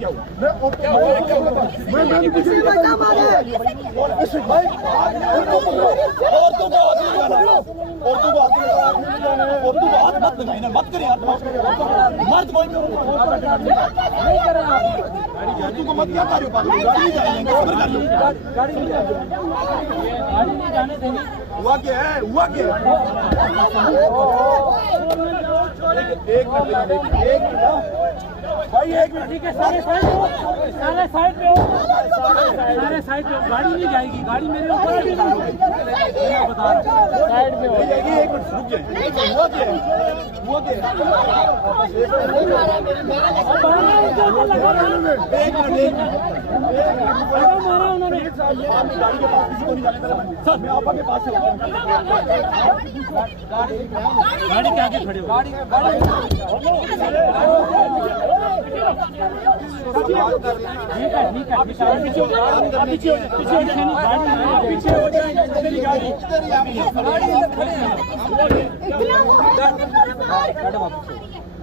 क्या हुआ? मत लगाइए ना, मत करें यार, मर्द को मत क्या कर रहे हो? गाड़ी नहीं जाएंगे, खबर कर लो। गाड़ी नहीं जाने देंगे। हुआ क्या है? हुआ क्या है? एक मिनट भाई, एक मिनट। ठीक है, सारे साइड पे हो, सारे साइड पे हो, सारे साइड पे हो। गाड़ी नहीं जाएगी, गाड़ी मेरे ऊपर है, बता रहा हूँ। साइड पे हो जाएगी। एक मिनट रुक जाए। हुआ क्या है? हुआ क्या है? एक मिनट मारा उन्होंने। सर मैं आपा के पास से गाड़ी क्या खड़े हो? गाड़ी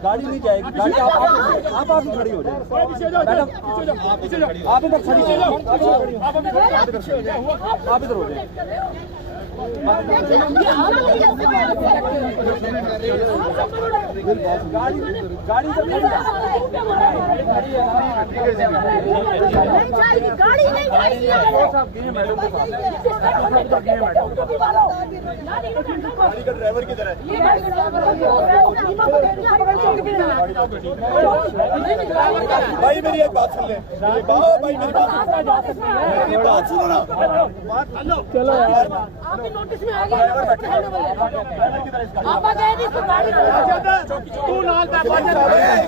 गाड़ी नहीं जाएगी। गाड़ी आप आगे खड़ी हो जाए मैडम, आप इधर खड़ी हो जाओ, आप इधर हो जाए। गाड़ी का ड्राइवर किधर है? भाई मेरी एक बात सुन ले भाई, मेरी बात सुनो ना। चलो यार, आपके नोटिस में आ गया। आप आ गए नहीं तो गाड़ी तू लाल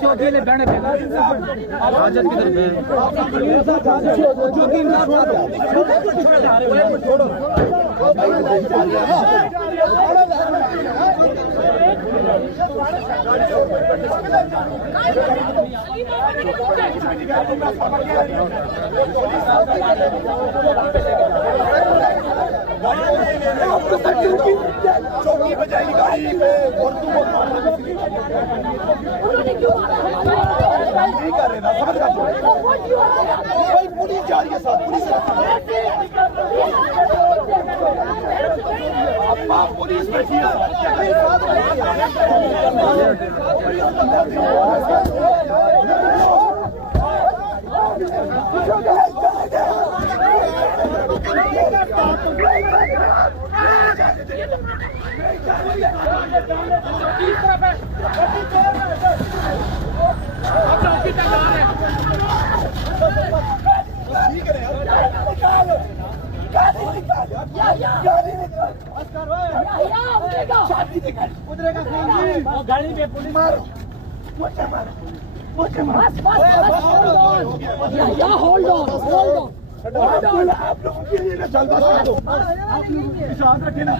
चौकी ले बैठे आजाद की तरफ छोड़ो। चौकी बजाएगी गाड़ी पे और तुम नहीं कर रहे ना, समझ रहे भाई? पुलिस जा रही है साथ, पुलिस पुलिस बैठी है गाड़ी पे पुलिस मारो, मुझे मारो। होल्ड ऑन आप लोगों के लिए ना, चल बस आप लोग साथ रखे ना,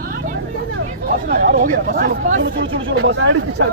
बस ना यार, हो गया बस। चलो बस, आईडी पीछे।